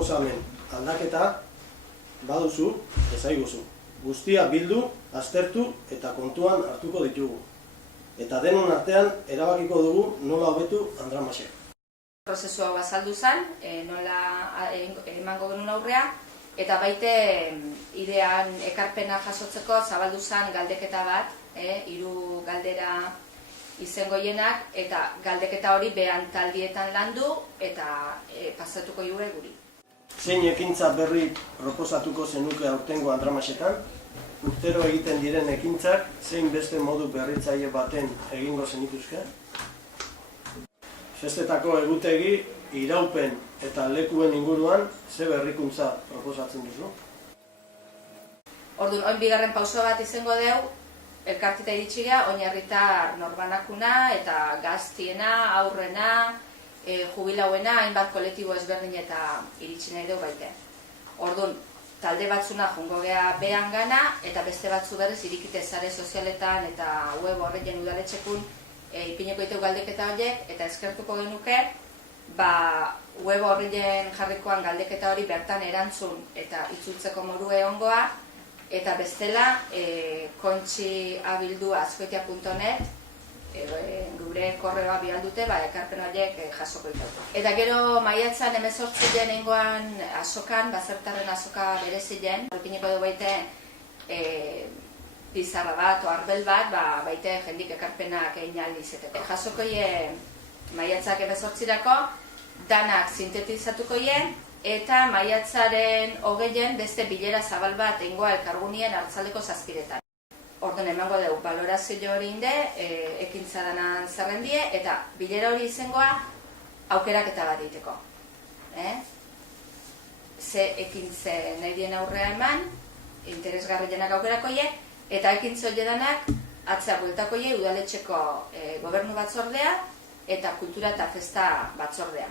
proposamen aldaketa baduzu, ezaiguzu. Guztia bildu, aztertu eta kontuan hartuko ditugu. Eta denon artean erabakiko dugu nola hobetu Andramasek. Prozesua bazaldu zen, nola emango genuen aurrea, eta baite idean ekarpena jasotzeko zabaldu zen galdeketa bat, 3 galdera izengoienak, eta galdeketa hori behan taldietan landu eta pasatuko jure guri. Zein ekintza berri proposatuko zenuke aurtengo Andramasetan? Urtero egiten diren ekintzak, zein beste modu berritzaile baten egingo zenituzke? Festetako egutegi, iraupen eta lekuen inguruan, ze berrikuntza proposatzen duzu? Orduan, oin bigarren pauso bat izango dugu, elkartita iritsigea, oinarritar norbanakuna eta gaztiena, aurrena, jubilauena, hainbat kolektibo ezberdin eta iritsi nahi dugu baite. Orduan, talde batzuna jongo gea behan gana, eta beste batzu berriz irikite sare sozialetan eta web horreien udaletxekun ipineko ditu galdeketa horiek, eta eskertuko genuke, web horreien jarrikoan galdeketa hori bertan erantzun eta itzultzeko modue ongoa, eta bestela kontxiabildua@azkoitia.net gure korreoa bihaldute, ekarpen horiek jasoko ditugu. Eta gero maiatzan 18 nengoan azokan, bazertarren azoka berezilen, ipiniko du baite pizarra bat o arbel bat, baite jendik ekarpenak egin ahal izeteko. Jasoko maiatzak 18-rako, danak sintetizatuko eta maiatzaren 20-en beste bilera zabal bat egingoa elkargunien arratsaldeko 7:00. Orduan emango dugu balorazio hori inde, ekintza danan zerrendie, eta bilera hori izangoa aukeraketa bat egiteko. Ze ekintze nahi dien aurrea eman, interesgarrienak aukerakoie, eta ekintza hori danak atzea bueltakoie udaletxeko gobernu batzordea eta kultura eta festa batzordea.